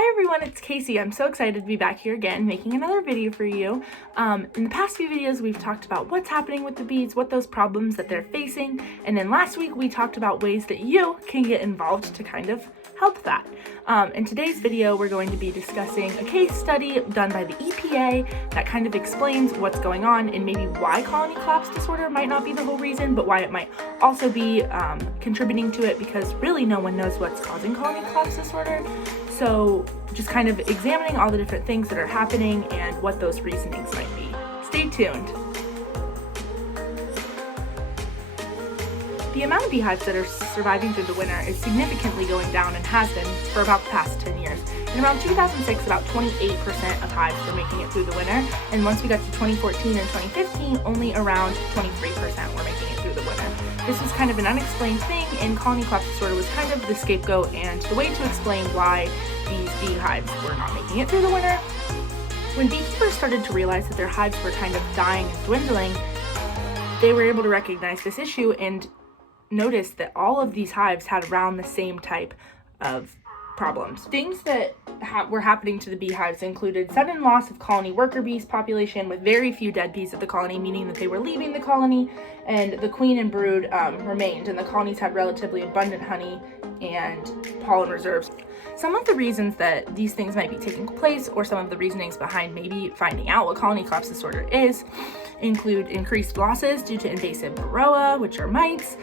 Hi everyone, it's Casey. I'm so excited to be back here again making another video for you. In the past few videos we've talked about what's happening with the bees, what those problems that they're facing, and then last week we talked about ways that you can get involved to kind of help that. In today's video we're going to be discussing a case study done by the EPA that kind of explains what's going on and maybe why colony collapse disorder might not be the whole reason, but why it might also be contributing to it, because really no one knows what's causing colony collapse disorder. So just kind of examining all the different things that are happening and what those reasonings might be. Stay tuned. The amount of beehives that are surviving through the winter is significantly going down and has been for about the past 10 years. In around 2006, about 28% of hives were making it through the winter, and once we got to 2014 and 2015, only around 23% were making it through the winter. This was kind of an unexplained thing, and colony collapse disorder was kind of the scapegoat and the way to explain why these beehives were not making it through the winter. When beekeepers started to realize that their hives were kind of dying and dwindling, they were able to recognize this issue and noticed that all of these hives had around the same type of problems. Things that were happening to the beehives included sudden loss of colony worker bees population with very few dead bees at the colony, meaning that they were leaving the colony and the queen and brood remained, and the colonies had relatively abundant honey and pollen reserves. Some of the reasons that these things might be taking place, or some of the reasonings behind maybe finding out what colony collapse disorder is, include increased losses due to invasive varroa, which are mites,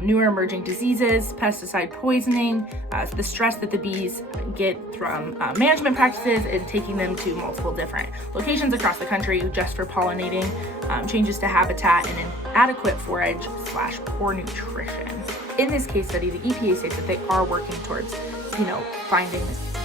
newer emerging diseases, pesticide poisoning, the stress that the bees get from management practices and taking them to multiple different locations across the country just for pollinating, changes to habitat, and inadequate forage/poor nutrition. In this case study, the EPA states that they are working towards, finding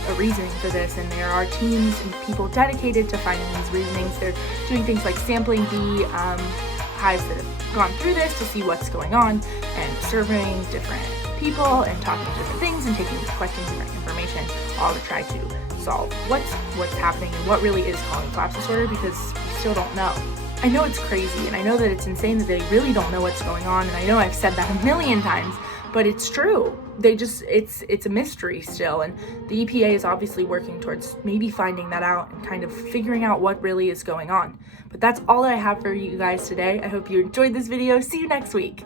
a reasoning for this, and there are teams and people dedicated to finding these reasonings. They're doing things like sampling bee hives that have gone through this to see what's going on, and surveying different people and talking to different things and collecting different information, all to try to solve what's happening and what really is colony collapse disorder, because we still don't know. I know it's crazy, and I know that it's insane that they really don't know what's going on, and I know I've said that a million times, but it's true. It's a mystery still, and the EPA is obviously working towards maybe finding that out and kind of figuring out what really is going on. But that's all that I have for you guys today. I hope you enjoyed this video. See you next week.